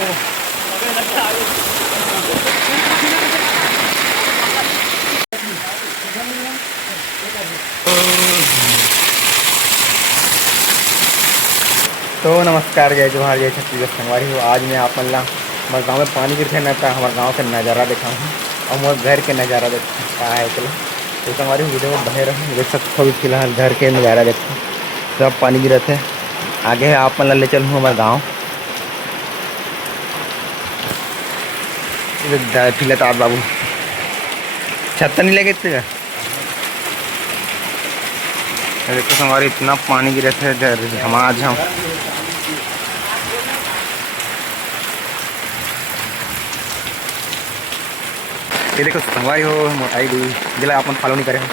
तो नमस्कार जय जोहार जय छत्तीसगढ़ संगवारी हो। आज मैं आप मतलब हमारे गाँव में पानी गिरते न था हमारे गाँव का नज़ारा देखा हूँ और हमारे घर के नज़ारा देखा है। चलो तो संगवारी वीडियो में बने रहूँ, देख सकते हो फिलहाल घर के नज़ारा देखो सब पानी गिरत है। आगे आप मतलब ले चलूँ हमारे गाँव फिलहाल बाबू छत्ता नहीं लगे थे। देखो हमारे इतना पानी गिरे थे झमाझम। ये देखो संगवारी हो मोटाई दी जिला अपन फॉलो नहीं करे हो।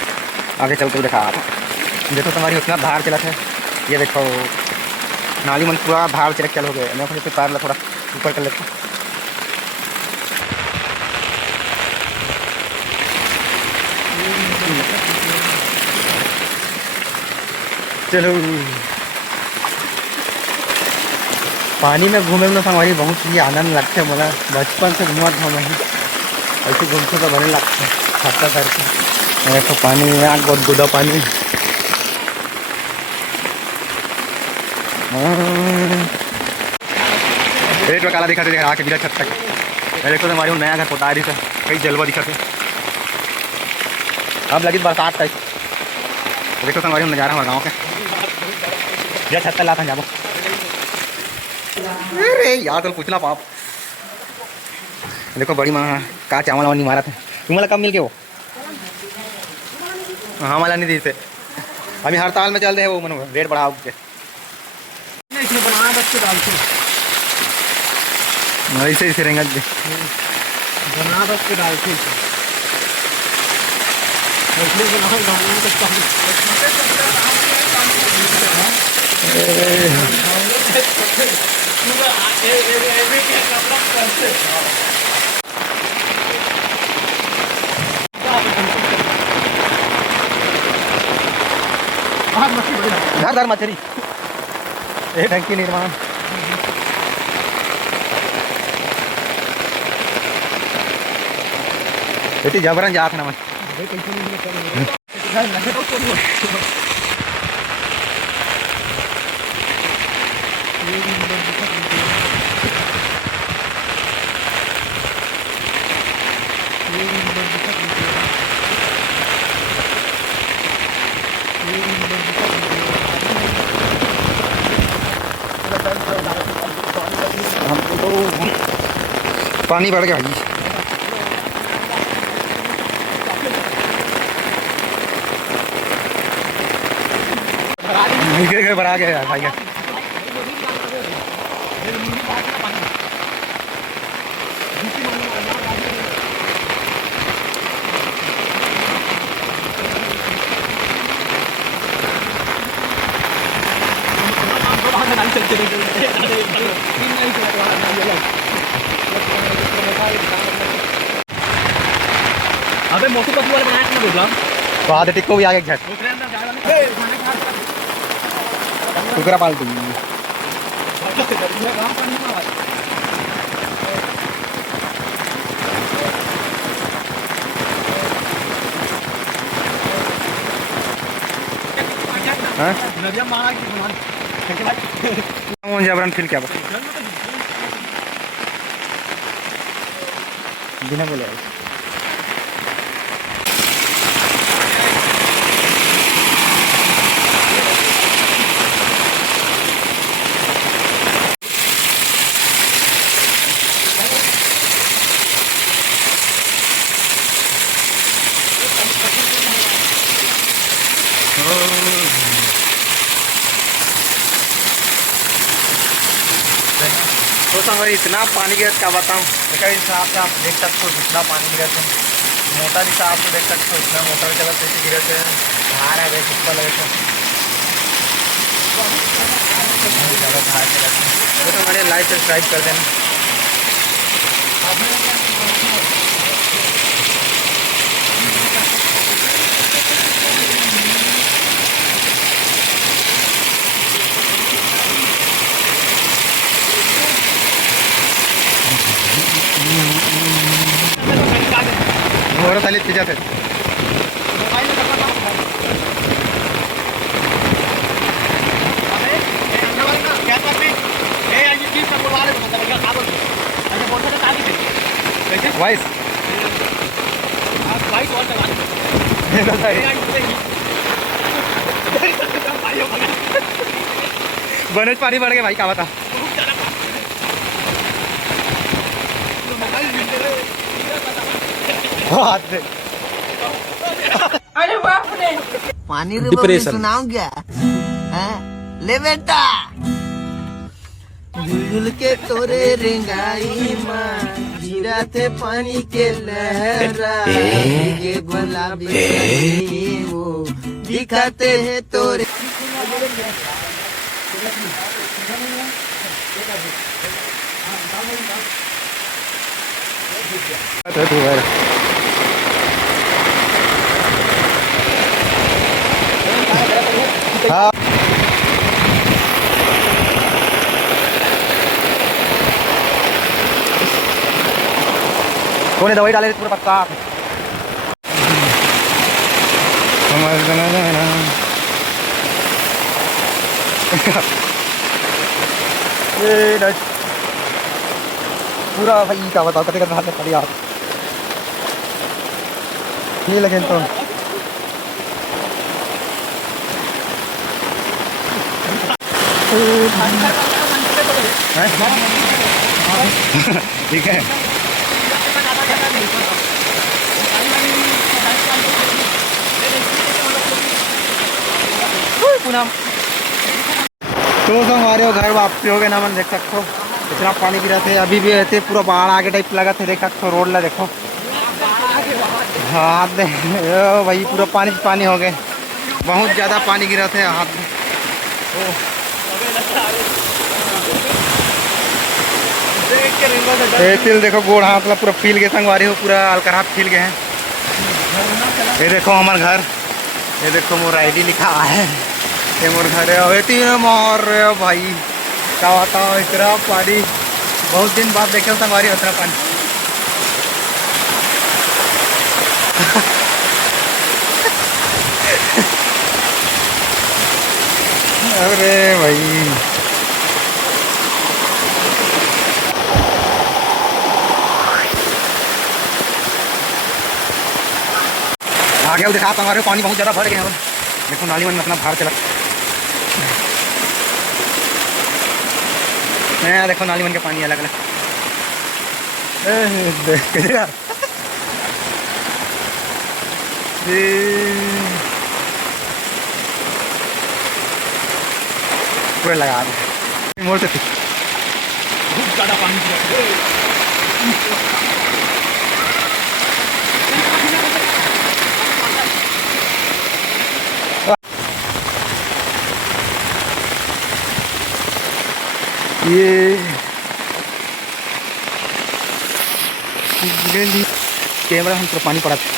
आगे चल के देखा आप देखो संगवारी हो इतना धार चला था। ये देखो नाली मन पूरा धार चलक चल हो गए। मैं अपने पैर ला थोड़ा ऊपर कर लेता। चलो पानी में घूमे में संगवारी बहुत ही आनंद लगता है। मतलब बचपन से घूमत हम ऐसे घूमते तो बने लगता है छत्ता करके। देखो पानी में आग बहुत गुदा पानी। रेट में काला दिखा थे आके गिरा छत तक। देखो हमारे नया घर पोता रही था कई जलवा दिखा थे। अब लगी बरसात तक। देखो हमारे नज़ारा हमारे गाँव का या छत लाता जाबो। अरे यार तो पूछना पाप। देखो बड़ी माँ का चावल वावल नहीं मारा था। तुम्हारा कब मिल के वो हाँ वाला नहीं दी थे। अभी हड़ताल में चल रहे हैं वो मन रेट बढ़ाओ के इसमें बनाना बस के डालते ऐसे ऐसे रहेंगे बना बस के डालते घर मछली ये ढंग की निर्माण। बेटी जबरन जात ना मैं पानी बढ़ गया जी। भरा गया भाई अबे मोटू पतलू वाले बनाया ना बोला तो आधे टिक्को भी आगे झट कुकरा पाल दूंगी। नदिया मारा की जबरन फिर क्या बिना बोले तो संगवारी इतना पानी गिरत क्या बताऊँ। इसका हिसाब से आप देख सकते हो कितना पानी गिरत है। मोटा हिसाब से देख सकते हो इतना मोटा जगह कैसे गिरत है। धार आ गए कितना लगे थे ज़्यादा धार चला तो हमारे लाइक सब्सक्राइब कर देना। मोर साली पीछे थे मोबाइल में करना था मोबाइल अबे ये अंदर वाली ना क्या कर रही ए ये चीज का बोलवा ले बता भैया का बोल अच्छा बोल सकते आगे कैसे वाइस आप भाई कौन चला बनज पानी बढ़ गया भाई का बता अरे बाप रे पानी रे बाबू सुनाऊं क्या हैं? ले बेटा झुलझुल के तोरे रेंगाई माँ गिरा थे पानी के लहरा ये गुलाबी वो दिखाते हैं तोरे हाँ कौन दवाई डाले पूरा पत्ता पूरा भाई क्या बताओ कभी कभी पड़ी आप नहीं लगे तो ठीक है तो हमारे घर वापसी हो गए ना मन देख सकते हो इतना पानी गिरा थे अभी भी ऐसे पूरा बाढ़ आगे टाइप लगा थे देख सकते हो रोड ला देखो हाथ दे भाई पूरा पानी पानी हो गए बहुत ज़्यादा पानी गिरा थे हाथ में तिल देखो गोड़ हाथ ला पूरा फील गए संगवारी हो पूरा अलकर हाथ फील गए हैं ये देखो हमारे घर ये देखो मोर आईडी लिखा हुआ है ये मोर घर है अबे तीन मार रहे हो भाई क्या बताओ इतना पानी बहुत दिन बाद देखे संगवारी उतना पानी अरे भाई आगे दिखाता हमारे पानी बहुत ज़्यादा भर गया है देखो नाली में अपना बाहर चला मैं देखो नाली मन के पानी अलग अलग पूरे लगा मोड़ से बहुत ज़्यादा पानी ये कैमरा हम तो पानी पड़ा था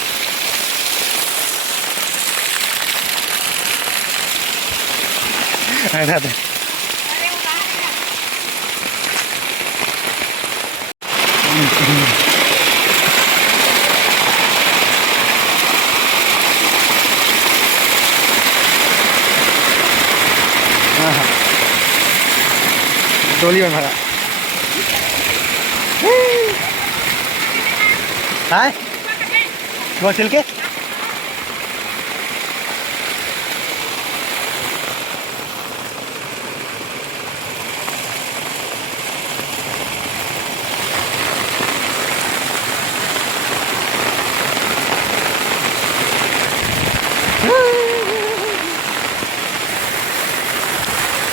डोली में भरा हाय वो चल के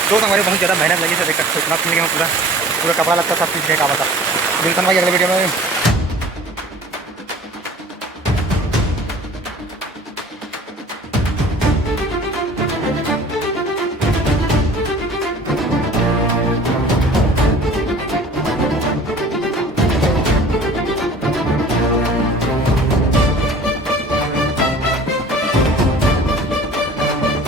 तो हमारे बहुत ज़्यादा मेहनत लगी से देख सकते हो इतना पूरा पूरा कपड़ा लगता सब चीज़ का बता मिलता भाई अगले वीडियो में।